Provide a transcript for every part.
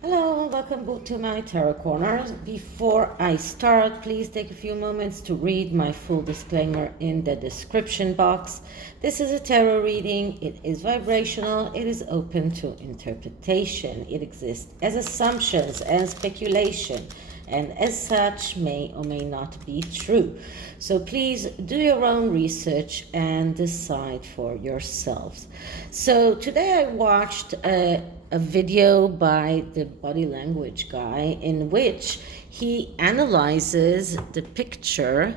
Hello, welcome to my tarot corner. Before I start, please take a few moments to read my full disclaimer in the description box. This is a tarot reading. It is vibrational. It is open to interpretation. It exists as assumptions and speculation, and as such may or may not be true. So please do your own research and decide for yourselves. So today I watched a video by the body language guy in which he analyzes the picture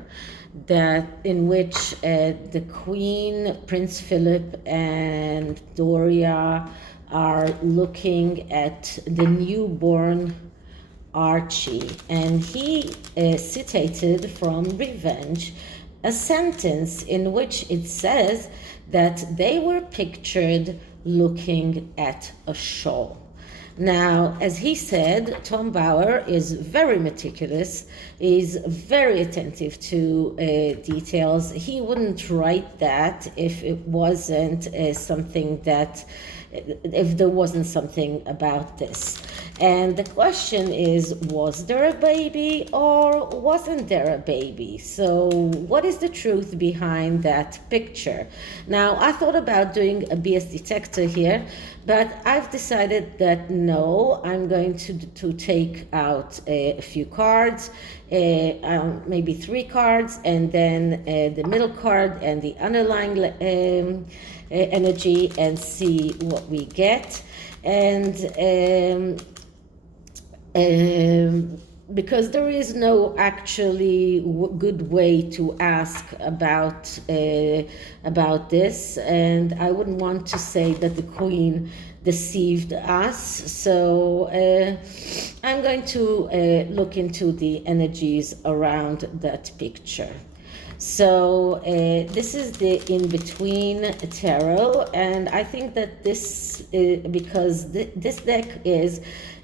that in which the Queen, Prince Philip, and Doria are looking at the newborn Archie, and he citated from Revenge a sentence in which it says that they were pictured looking at a shawl. Now, as he said, Tom Bauer is very meticulous, is very attentive to details. He wouldn't write that if it wasn't something that, if there wasn't something about this. And the question is, was there a baby or wasn't there a baby? So what is the truth behind that picture? Now, I thought about doing a BS detector here, but I've decided that no, I'm going to take out a few cards, maybe 3 cards, and then the middle card and the underlying energy, and see what we get. And because there is no actually good way to ask about this, and I wouldn't want to say that the Queen deceived us. So I'm going to look into the energies around that picture. So this is the in-between tarot, and I think that this, because this deck is,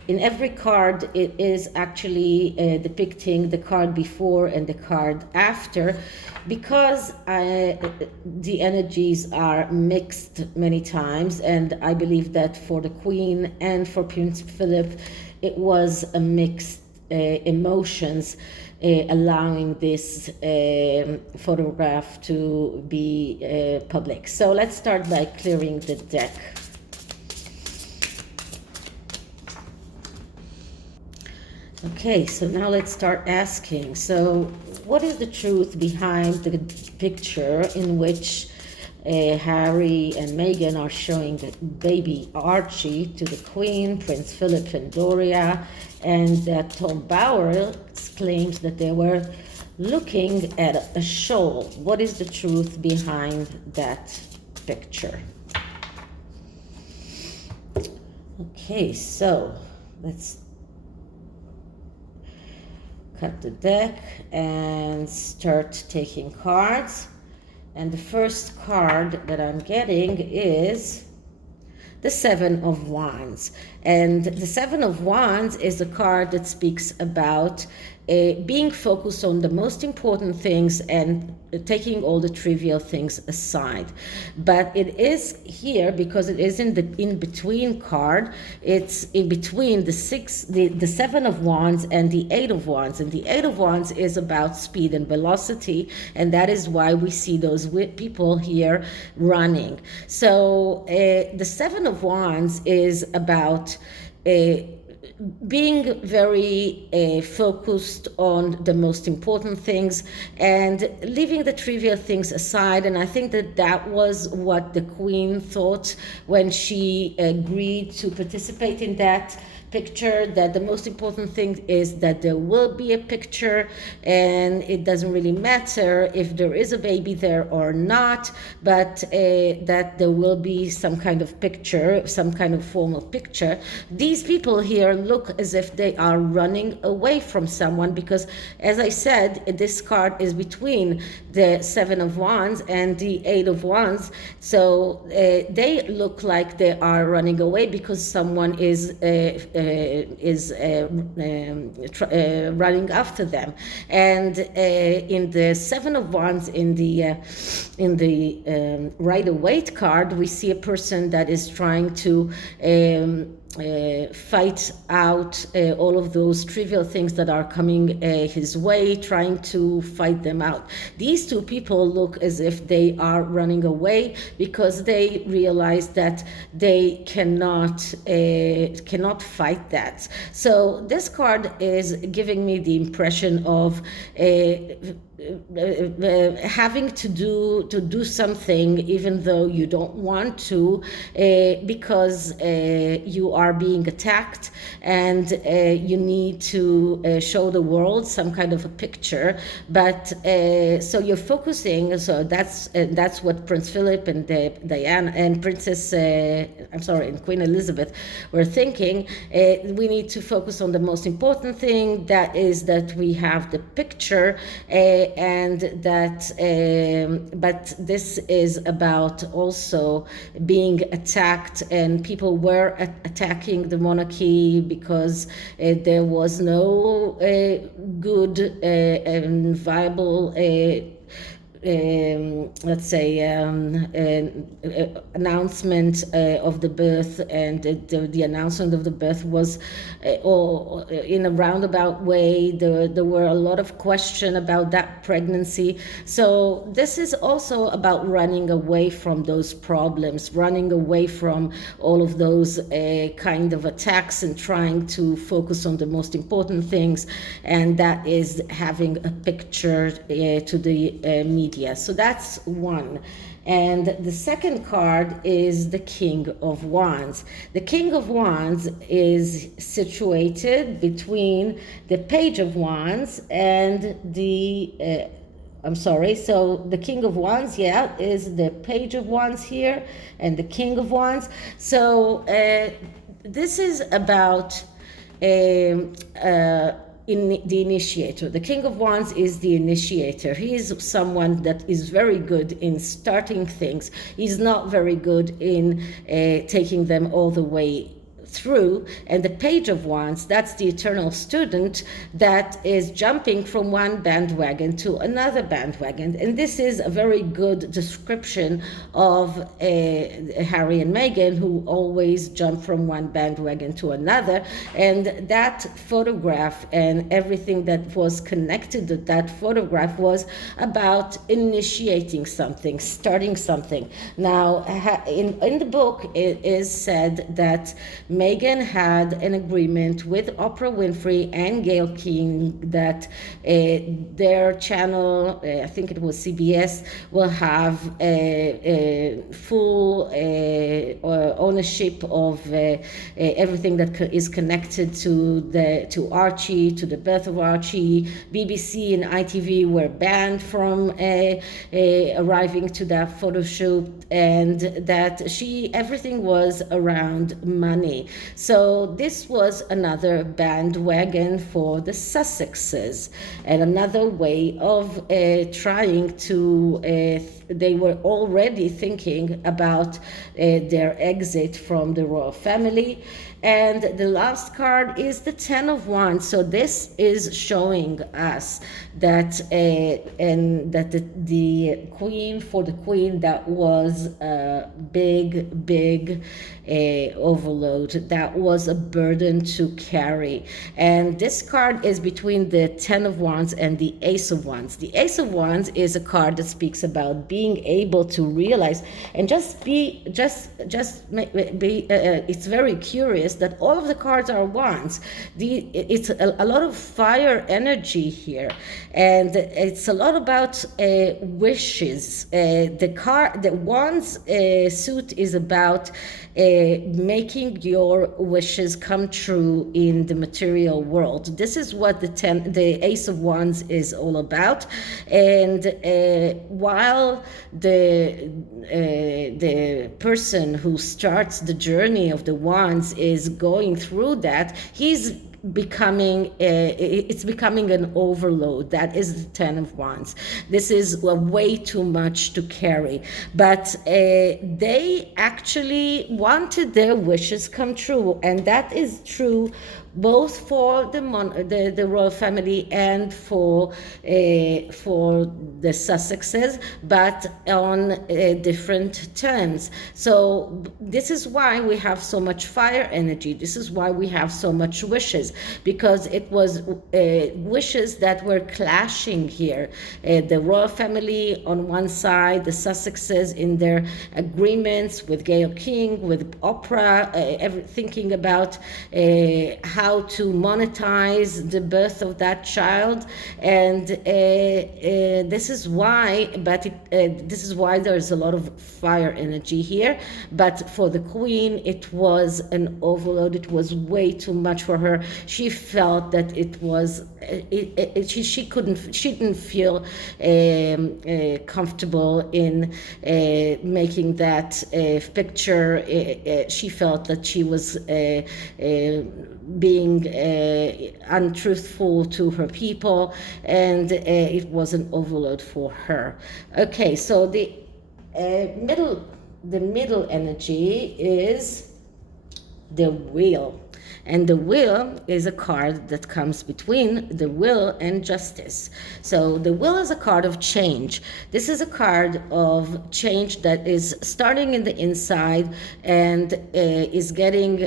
in every card, it is actually depicting the card before and the card after, because the energies are mixed many times, and I believe that for the Queen and for Prince Philip, it was a mixed emotions allowing this photograph to be public. So let's start by clearing the deck. Okay, so now let's start asking. So what is the truth behind the picture in which Harry and Meghan are showing the baby Archie to the Queen, Prince Philip, and Doria, and that Tom Bauer claims that they were looking at a shawl? What is the truth behind that picture? Okay, so let's cut the deck and start taking cards. And the first card that I'm getting is the 7 of Wands. And the 7 of Wands is a card that speaks about being focused on the most important things and taking all the trivial things aside. But it is here because it is in the in-between card. It's in between the 7 of Wands and the 8 of Wands. And the 8 of Wands is about speed and velocity, and that is why we see those people here running. So the 7 of Wands is about being very focused on the most important things and leaving the trivial things aside. And I think that that was what the Queen thought when she agreed to participate in that picture, that the most important thing is that there will be a picture, and it doesn't really matter if there is a baby there or not, but that there will be some kind of picture, some kind of formal picture. These people here look as if they are running away from someone, because, as I said, this card is between the 7 of Wands and the 8 of Wands. So they look like they are running away because someone is running after them. And in the 7 of Wands, in the Rider-Waite card, we see a person that is trying to fight out all of those trivial things that are coming his way, trying to fight them out. These two people look as if they are running away because they realize that they cannot fight that. So this card is giving me the impression of having to do something even though you don't want to, because you are being attacked, and you need to show the world some kind of a picture. But so you're focusing. So that's what Prince Philip and Diana and and Queen Elizabeth were thinking. We need to focus on the most important thing. That is that we have the picture. And that, but this is about also being attacked, and people were attacking the monarchy because there was no good and viable let's say announcement of the birth, and the announcement of the birth was or in a roundabout way. There were a lot of question about that pregnancy. So this is also about running away from those problems, running away from all of those kind of attacks, and trying to focus on the most important things, and that is having a picture to the media. So that's one. And the second card is the King of Wands. The King of Wands is situated between the Page of Wands and the so the King of Wands, is the Page of Wands here, and the King of Wands. So this is about in the initiator. The King of Wands is the initiator. He is someone that is very good in starting things. He's not very good in taking them all the way through. And the Page of Wands, that's the eternal student that is jumping from one bandwagon to another bandwagon. And this is a very good description of Harry and Meghan, who always jump from one bandwagon to another. And that photograph and everything that was connected to that photograph was about initiating something, starting something. Now, in the book, it is said that Meghan had an agreement with Oprah Winfrey and Gayle King that their channel, I think it was CBS, will have full ownership of everything that is connected to Archie, to the birth of Archie. BBC and ITV were banned from arriving to that photo shoot, and that everything was around money. So this was another bandwagon for the Sussexes, and another way of trying to they were already thinking about their exit from the royal family. And the last card is the Ten of Wands. So this is showing us that the queen, for the queen, that was a big overload. That was a burden to carry. And this card is between the Ten of Wands and the Ace of Wands. The Ace of Wands is a card that speaks about being able to realize and it's very curious that all of the cards are wands. It's a lot of fire energy here, and it's a lot about wishes. The wands suit is about making your wishes come true in the material world. This is what the Ace of Wands is all about. And while the person who starts the journey of the wands is going through that, he's becoming it's becoming an overload. That is the Ten of Wands. This is way too much to carry, but they actually wanted their wishes come true, and that is true both for the royal family and for the Sussexes, but on different terms. So this is why we have so much fire energy. This is why we have so much wishes, because it was wishes that were clashing here. The royal family on one side, the Sussexes in their agreements with Gayle King, with Oprah, thinking about how to monetize the birth of that child, and this is why. This is why there's a lot of fire energy here. But for the Queen, it was an overload. It was way too much for her. She felt that it was. She didn't feel comfortable in making that picture. She felt that she was being untruthful to her people, and it was an overload for her. Okay, so the middle energy is the Wheel. And the Wheel is a card that comes between the Will and Justice. So the Will is a card of change. This is a card of change that is starting in the inside and is getting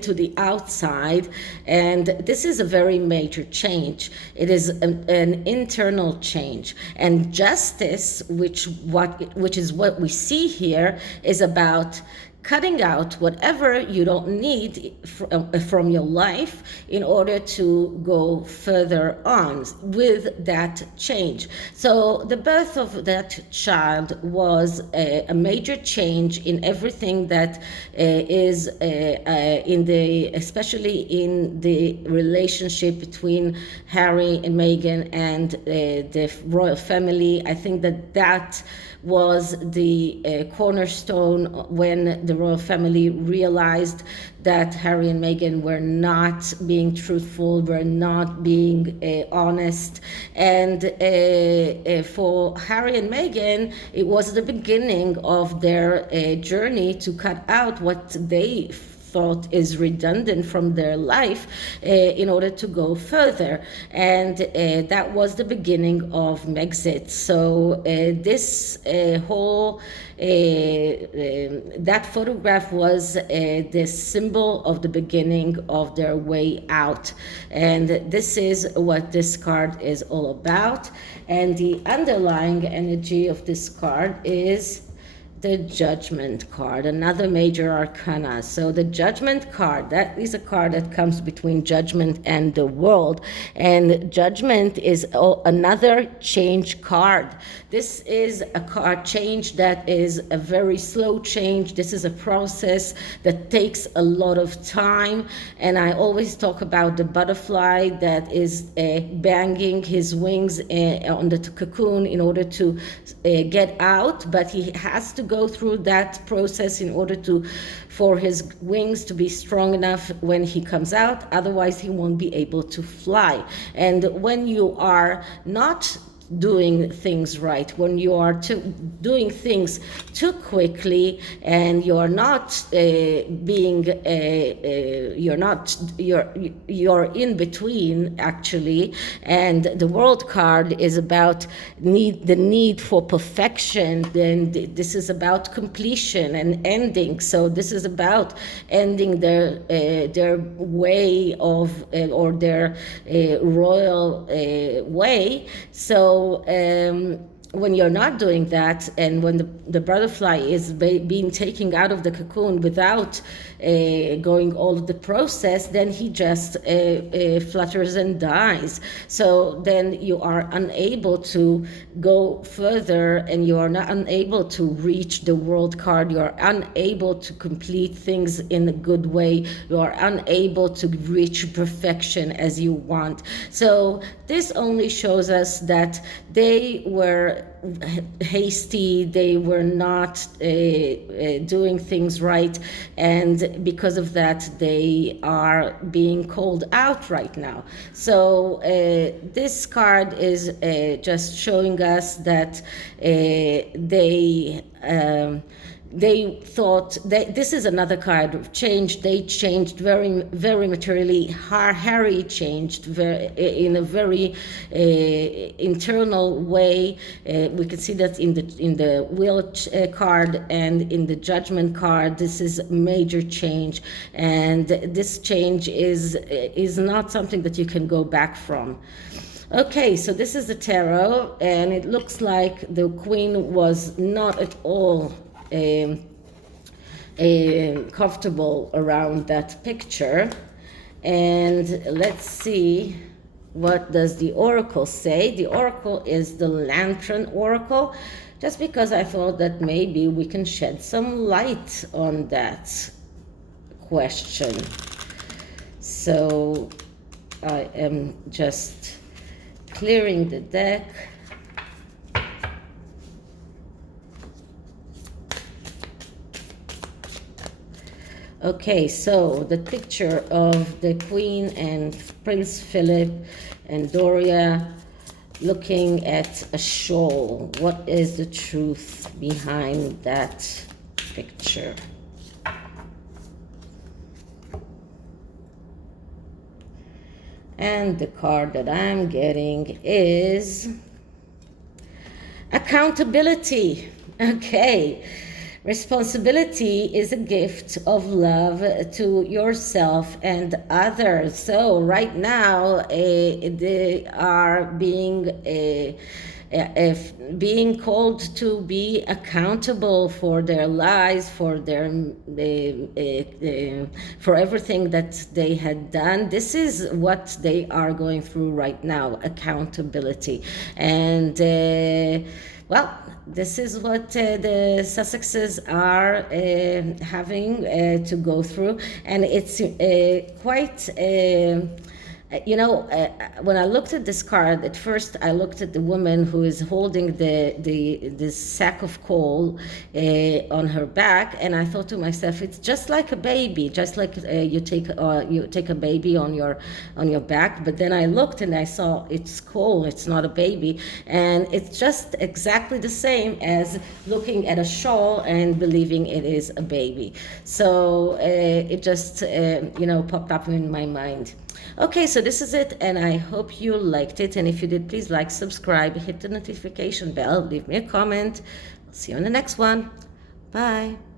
to the outside, and this is a very major change. It is an internal change, and Justice, which is what we see here, is about cutting out whatever you don't need from your life in order to go further on with that change. So the birth of that child was a major change in everything that is especially in the relationship between Harry and Meghan and the royal family. I think that was the cornerstone when the royal family realized that Harry and Meghan were not being truthful, were not being honest. And for Harry and Meghan, it was the beginning of their journey to cut out what they thought is redundant from their life in order to go further, and that was the beginning of Megxit. So this whole that photograph was the symbol of the beginning of their way out, and this is what this card is all about. And the underlying energy of this card is the Judgment card, another major arcana. So the Judgment card, that is a card that comes between Judgment and the World, and Judgment is another change card. This is a card change that is a very slow change. This is a process that takes a lot of time, and I always talk about the butterfly that is banging his wings on the cocoon in order to get out, but he has to go through that process in order for his wings to be strong enough when he comes out. Otherwise he won't be able to fly. And when you are not doing things right, when you are doing things too quickly, and you're not you're in between actually. And the World card is about the need for perfection. Then this is about completion and ending. So this is about ending their way of or their royal way. So when you're not doing that, and when the butterfly is being taken out of the cocoon without going all of the process, then he just flutters and dies. So then you are unable to go further, and you are not unable to reach the World card. You are unable to complete things in a good way. You are unable to reach perfection as you want. So this only shows us that they were hasty, they were not doing things right, and because of that they are being called out right now. So this card is just showing us that they thought that this is another card of change. They changed very, very materially. Harry changed in a very internal way. We can see that in the will card and in the judgment card. This is major change, and this change is not something that you can go back from. Okay, so this is the tarot, and it looks like the queen was not at all comfortable around that picture. And let's see, what does the oracle say? The oracle is the LANTREN oracle, just because I thought that maybe we can shed some light on that question. So I am just clearing the deck. Okay, so the picture of the Queen and Prince Philip and Doria looking at a shawl. What is the truth behind that picture? And the card that I'm getting is accountability. Okay. Responsibility is a gift of love to yourself and others. So right now, they are being called to be accountable for their lives, for their for everything that they had done. This is what they are going through right now: accountability. And well, this is what the Sussexes are having to go through, and it's quite. When I looked at this card, at first I looked at the woman who is holding this sack of coal on her back, and I thought to myself, it's just like a baby, just like you take a baby on your back. But then I looked and I saw it's coal, it's not a baby, and it's just exactly the same as looking at a shawl and believing it is a baby. So it just popped up in my mind. Okay, so this is it, and I hope you liked it. And if you did, please like, subscribe, hit the notification bell, leave me a comment. I'll see you on the next one. Bye.